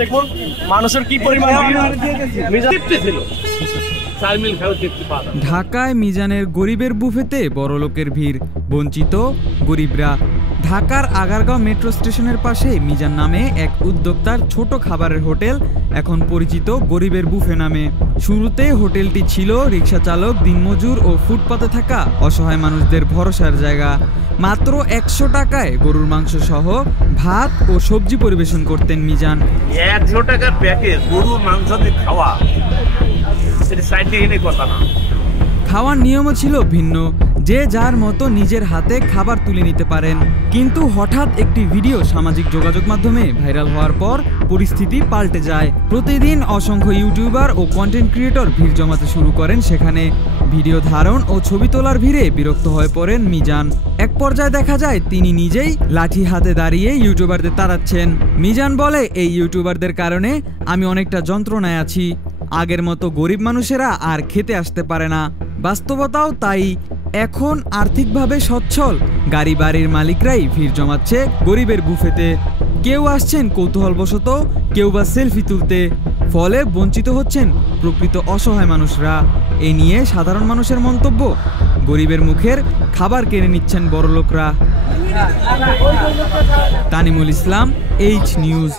দেখুন মানুষের কি পরিমাণ ছিল। ঢাকায় মিজানের গরিবের বুফেতে বড়লোকের ভিড়, বঞ্চিত গরিবরা। ঢাকার আগারগাঁও মেট্রো স্টেশনের পাশে মিজান নামে এক উদ্যোক্তার ছোট খাবারের হোটেল এখন পরিচিত গরিবের বুফে নামে। শুরুতে হোটেলটি ছিল রিক্সা চালক, দিনমজুর ও ফুটপাতে থাকা অসহায় মানুষদের ভরসার জায়গা। মাত্র 100 টাকায় গরুর মাংস সহ ভাত ও সবজি পরিবেশন করতেন মিজান। 100 টাকার প্যাকেজ গরুর মাংস দিয়ে খাওয়া, এটা সাইন্টিফিক কথা না। খাওয়ার নিয়মও ছিল ভিন্ন, যে যার মতো নিজের হাতে খাবার তুলে নিতে পারেন। কিন্তু হঠাৎ একটি ভিডিও সামাজিক যোগাযোগ মাধ্যমে ভাইরাল হওয়ার পর পরিস্থিতি পাল্টে যায়। প্রতিদিন অসংখ্য ইউটিউবার ও কন্টেন্ট ক্রিয়েটর ভিড় জমাতে শুরু করেন সেখানে। ভিডিও ধারণ ও ছবি তোলার ভিড়ে বিরক্ত হয়ে পড়েন মিজান। এক পর্যায়ে দেখা যায় তিনি নিজেই লাঠি হাতে দাঁড়িয়ে ইউটিউবারদের তাড়াচ্ছেন। মিজান বলে, এই ইউটিউবারদের কারণে আমি অনেকটা যন্ত্রণায় আছি। আগের মতো গরিব মানুষেরা আর খেতে আসতে পারে না। বাস্তবতাও তাই। এখন আর্থিকভাবে সচ্ছল গাড়ি বাড়ির মালিকরাই ভিড় জমাচ্ছে গরিবের বুফেতে। কেউ আসছেন কৌতূহলবশত, কেউ বা সেলফি তুলতে। ফলে বঞ্চিত হচ্ছেন প্রকৃত অসহায় মানুষরা। এ নিয়ে সাধারণ মানুষের মন্তব্য, গরিবের মুখের খাবার কেড়ে নিচ্ছেন বড়লোকরা। তানিমুল ইসলাম, এইচ নিউজ।